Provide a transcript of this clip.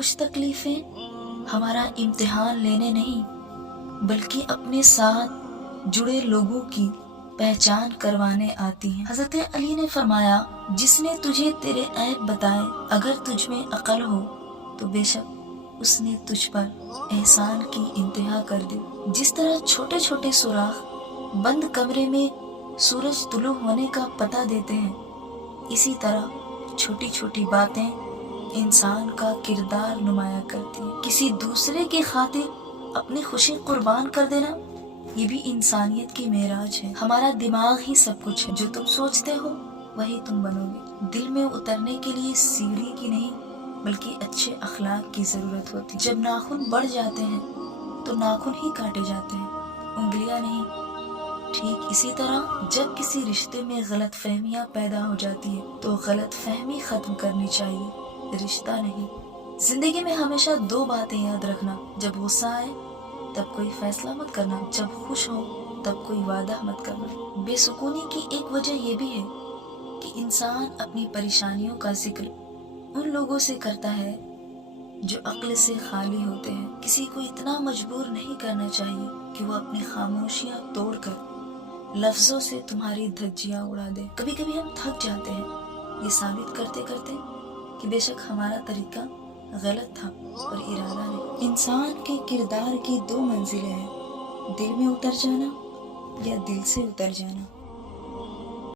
کچھ تکلیفیں ہمارا امتحان لینے نہیں بلکہ اپنے ساتھ جڑے لوگوں کی پہچان کروانے آتی ہیں۔ حضرت علی نے فرمایا، جس نے تجھے تیرے عیب بتائے اگر تجھ میں عقل ہو تو بے شک اس نے تجھ پر احسان کی انتہا کر دی۔ جس طرح چھوٹے چھوٹے سوراخ بند کمرے میں سورج طلوع ہونے کا پتہ دیتے ہیں، اسی طرح چھوٹی چھوٹی باتیں انسان کا کردار نمایاں کرتی ہیں۔ کسی دوسرے کی خاطر اپنی خوشی قربان کر دینا، یہ بھی انسانیت کی معراج ہے۔ ہمارا دماغ ہی سب کچھ ہے، جو تم سوچتے ہو وہی تم بنو گے۔ دل میں اترنے کے لیے سیڑھی کی نہیں بلکہ اچھے اخلاق کی ضرورت ہوتی ہے۔ جب ناخن بڑھ جاتے ہیں تو ناخن ہی کاٹے جاتے ہیں، انگلیاں نہیں۔ ٹھیک اسی طرح جب کسی رشتے میں غلط فہمیاں پیدا ہو جاتی ہے تو غلط فہمی ختم کرنی چاہیے، رشتہ نہیں۔ زندگی میں ہمیشہ دو باتیں یاد رکھنا، جب غصہ آئے تب کوئی فیصلہ مت کرنا، جب خوش ہو تب کوئی وعدہ مت کرنا۔ بے سکونی کی ایک وجہ یہ بھی ہے کہ انسان اپنی پریشانیوں کا ذکر ان لوگوں سے کرتا ہے جو عقل سے خالی ہوتے ہیں۔ کسی کو اتنا مجبور نہیں کرنا چاہیے کہ وہ اپنی خاموشیاں توڑ کر لفظوں سے تمہاری دھجیاں اڑا دے۔ کبھی کبھی ہم تھک جاتے ہیں یہ ثابت کرتے کرتے کہ بے شک ہمارا طریقہ غلط تھا اور ارادہ نہیں۔ انسان کے کردار کی دو منزلیں ہیں، دل میں اتر جانا یا دل سے اتر جانا۔